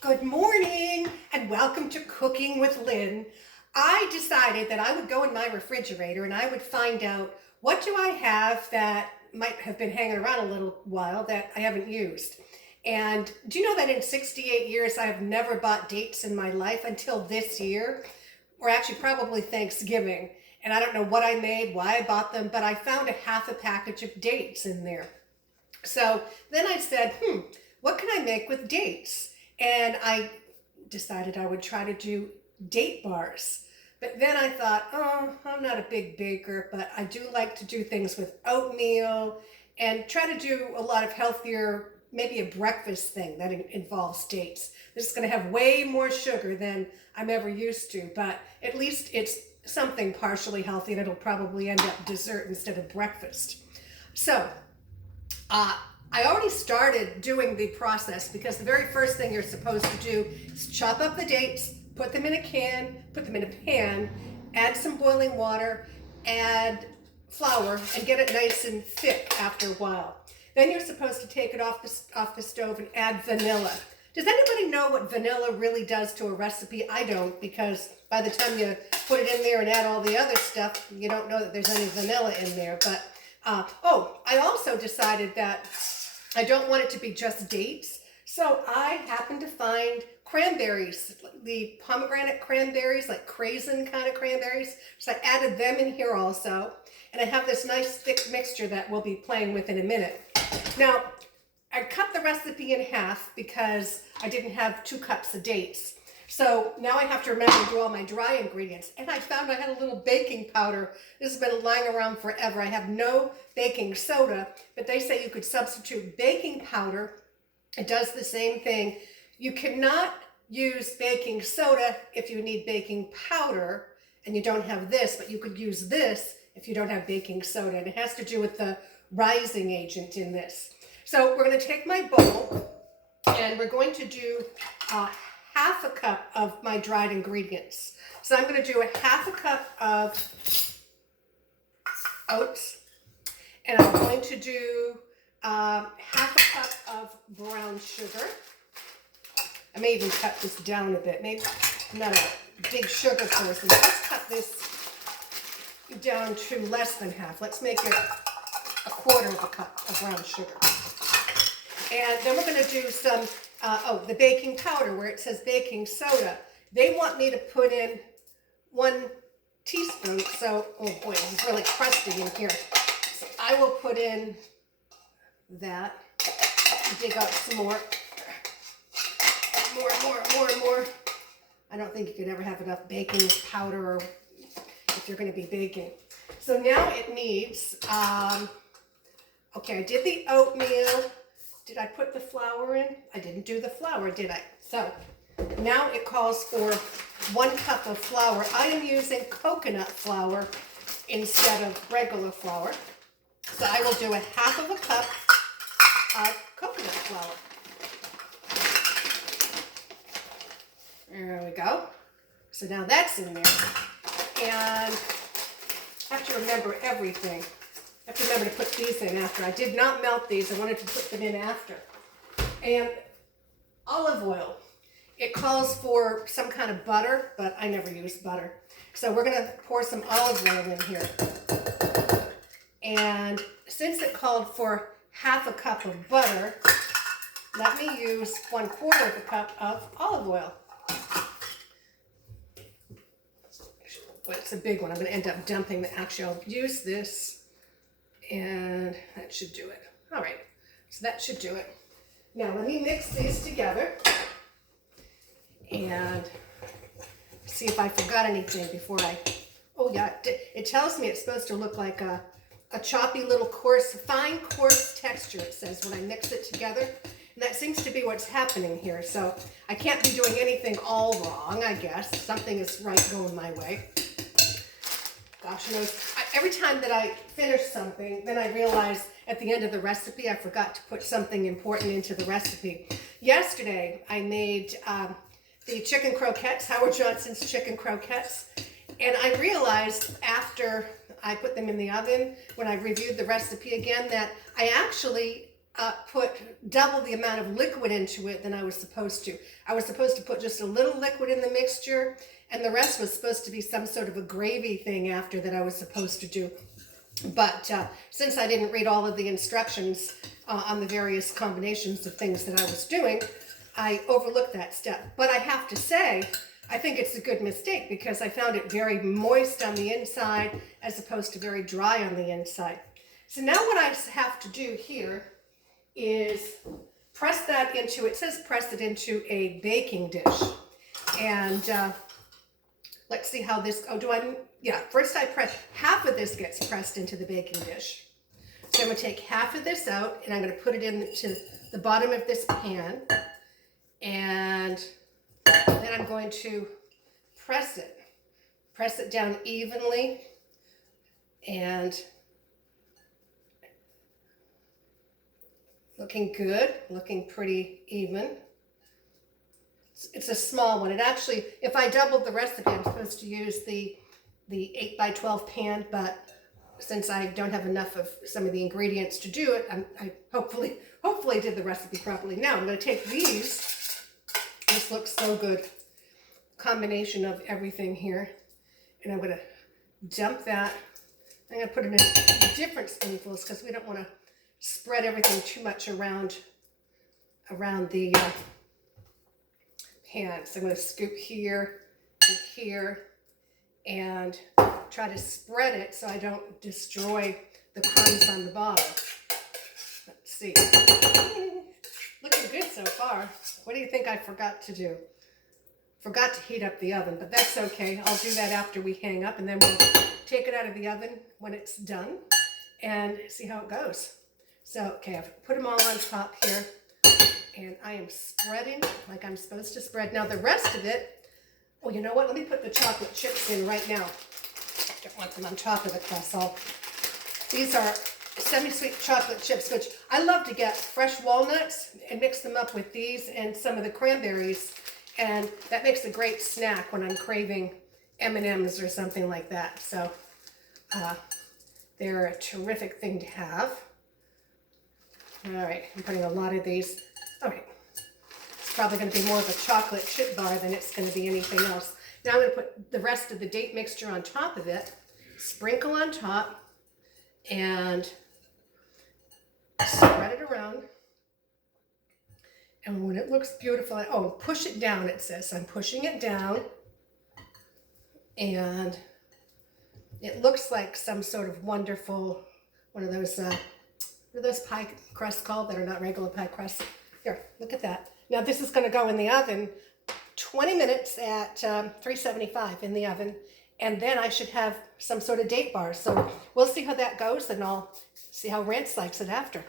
Good morning and welcome to Cooking with Lynn. I decided that I would go in my refrigerator and I would find out what do I have that might have been hanging around a little while that I haven't used. And do you know that in 68 years I have never bought dates in my life until this year, or actually probably Thanksgiving. And I don't know what I made, why I bought them, but I found a half a package of dates in there. So then I said, what can I make with dates? And I decided I would try to do date bars. But then I thought, oh, I'm not a big baker, but I do like to do things with oatmeal and try to do a lot of healthier, maybe a breakfast thing that involves dates. This is going to have way more sugar than I'm ever used to, but at least it's something partially healthy and it'll probably end up dessert instead of breakfast. So I already started doing the process because the very first thing you're supposed to do is chop up the dates, put them in a can, put them in a pan, add some boiling water, add flour, and get it nice and thick after a while. Then you're supposed to take it off the stove and add vanilla. Does anybody know what vanilla really does to a recipe? I don't, because by the time you put it in there and add all the other stuff, you don't know that there's any vanilla in there. But I also decided that I don't want it to be just dates. So I happened to find cranberries, the pomegranate cranberries, like craisin kind of cranberries. So I added them in here also. And I have this nice thick mixture that we'll be playing with in a minute. Now, I cut the recipe in half because I didn't have 2 cups of dates. So now I have to remember to do all my dry ingredients. And I found I had a little baking powder. This has been lying around forever. I have no baking soda, but they say you could substitute baking powder. It does the same thing. You cannot use baking soda if you need baking powder and you don't have this, but you could use this if you don't have baking soda. And it has to do with the rising agent in this. So we're going to take my bowl and we're going to do half a cup of my dried ingredients. So I'm going to do a half a cup of oats, and I'm going to do half a cup of brown sugar. I may even cut this down a bit. Maybe I'm not a big sugar person. Let's cut this down to less than half. Let's make it a quarter of a cup of brown sugar. And then we're going to do some, the baking powder where it says baking soda. They want me to put in 1 teaspoon. So, oh boy, it's really crusty in here. So I will put in that. Dig out some more. More. I don't think you could ever have enough baking powder if you're going to be baking. So now it needs, okay, I did the oatmeal. Did I put the flour in? I didn't do the flour, did I? So now it calls for 1 cup of flour. I am using coconut flour instead of regular flour. So I will do a half of a cup of coconut flour. There we go. So now that's in there. And I have to remember everything. I have to remember to put these in after. I did not melt these. I wanted to put them in after. And olive oil. It calls for some kind of butter, but I never use butter. So we're going to pour some olive oil in here. And since it called for half a cup of butter, let me use 1/4 of a cup of olive oil. But it's a big one. I'm going to end up dumping the, actually I'll use this and that should do it. All right, so that should do it. Now let me mix these together and see if I forgot anything before I, oh yeah, it tells me it's supposed to look like a choppy little coarse, fine coarse texture, it says, when I mix it together. And that seems to be what's happening here. So I can't be doing anything all wrong, I guess. Something is right going my way. Gosh knows, every time that I finish something, then I realize at the end of the recipe, I forgot to put something important into the recipe. Yesterday, I made the chicken croquettes, Howard Johnson's chicken croquettes. And I realized after I put them in the oven, when I reviewed the recipe again, that I actually put double the amount of liquid into it than I was supposed to. I was supposed to put just a little liquid in the mixture, and the rest was supposed to be some sort of a gravy thing after that I was supposed to do. But since I didn't read all of the instructions on the various combinations of things that I was doing, I overlooked that step. But I have to say, I think it's a good mistake because I found it very moist on the inside as opposed to very dry on the inside. So now what I have to do here is press that into, it says press it into a baking dish. And let's see how this, first I press, half of this gets pressed into the baking dish. So I'm going to take half of this out and I'm going to put it into the bottom of this pan. And then I'm going to press it down evenly, and looking good, looking pretty even. It's a small one. It actually, if I doubled the recipe, I'm supposed to use the 8 by 12 pan, but since I don't have enough of some of the ingredients to do it, I hopefully did the recipe properly. Now I'm going to take these. This looks so good. Combination of everything here. And I'm going to dump that. I'm going to put it in different spoonfuls because we don't want to spread everything too much around the pan. So I'm going to scoop here and here and try to spread it so I don't destroy the crumbs on the bottom. Let's see. Looking good so far. What do you think I forgot to do? Forgot to heat up the oven, but that's okay. I'll do that after we hang up, and then we'll take it out of the oven when it's done and see how it goes. So, okay, I've put them all on top here, and I am spreading like I'm supposed to spread. Now the rest of it, oh, you know what? Let me put the chocolate chips in right now. Don't want them on top of the crust. These are semi-sweet chocolate chips, which I love to get fresh walnuts and mix them up with these and some of the cranberries, and that makes a great snack when I'm craving M&Ms or something like that. So they're a terrific thing to have. All right, I'm putting a lot of these. Okay, it's probably going to be more of a chocolate chip bar than it's going to be anything else. Now I'm going to put the rest of the date mixture on top of it, sprinkle on top, and spread it around. And when it looks beautiful, oh, push it down, it says. So I'm pushing it down, and it looks like some sort of wonderful, one of those, what are those pie crusts called that are not regular pie crusts? Here, look at that. Now this is going to go in the oven 20 minutes at 375 in the oven, and then I should have some sort of date bar. So we'll see how that goes, and I'll see how Rance likes it after.